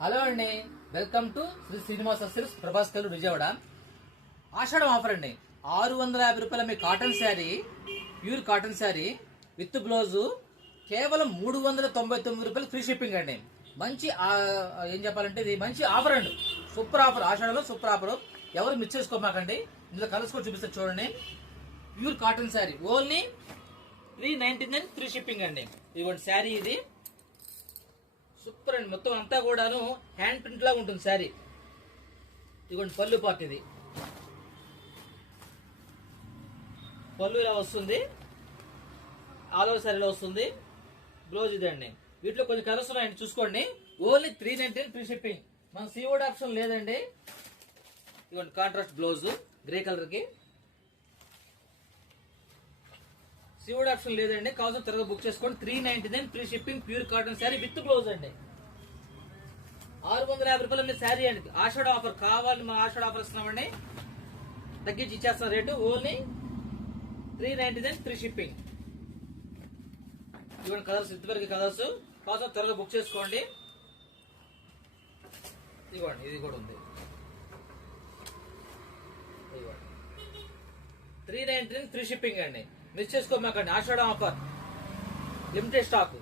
Hello అండి, welcome to Shri Srinivasa silks Prabhas Kalluru Vijayawada. Ashadham offer అండి. 650 రూపాయల మీ cotton sari, pure cotton sari with blouse కేవలం 399 రూపాయలు ఫ్రీ షిప్పింగ్ అండి. మంచి ఏం చెప్పాలంటే ఇది మంచి ఆఫర్ అండి. సూపర్ ఆఫర్, ఆషాఢంలో సూపర్ ఆఫర్. ఎవరు మిస్ చేసుకోమాకండి. ఇందులో కలర్స్ కూడా చూపిస్తారు చూడండి. Pure cotton sari only 399 free shipping అండి. ఇదిగోండి శారీ, ఇది సూపర్ అండి. మొత్తం అంతా కూడాను హ్యాండ్ ప్రింట్ లాగా ఉంటుంది శారీ. ఇదిగోండి పళ్ళు పార్ట్, ఇది పళ్ళు ఇలా వస్తుంది, ఆల్ ఓవర్ శారీలో వస్తుంది. బ్లౌజ్ ఇదండి. వీటిలో కొన్ని కలర్స్ ఉన్నాయండి, చూసుకోండి. Only 399 free shipping. మన సీఓడి ఆప్షన్ లేదండి. ఇదిగోండి కాంట్రాస్ట్ బ్లౌజ్ గ్రే కలర్ కి, సీఓడి ఆప్షన్ లేదండి. కావాల్సిన త్వరగా బుక్ చేసుకోండి. 399 free shipping, pure cotton sari with blouse అండి. 650 రూపాయల మీద శారీ అండి. ఆషాఢ ఆఫర్ కావాలి, మన ఆషాఢ ఆఫర్ ఇస్తున్నామండి. తగ్గించి ఇచ్చేస్తాం రేటు. Only 399 free shipping. ఇవ్వండి కలర్స్, ఇంతవరకు కలర్స్. కావాల్సిన త్వరగా బుక్ చేసుకోండి. ఇవ్వండి, ఇది కూడా ఉంది. 399 ఫ్రీ షిప్పింగ్ అండి. మిస్ చేసుకోమాకండి. ఆషాఢ ఆఫర్, లిమిటెడ్ స్టాక్.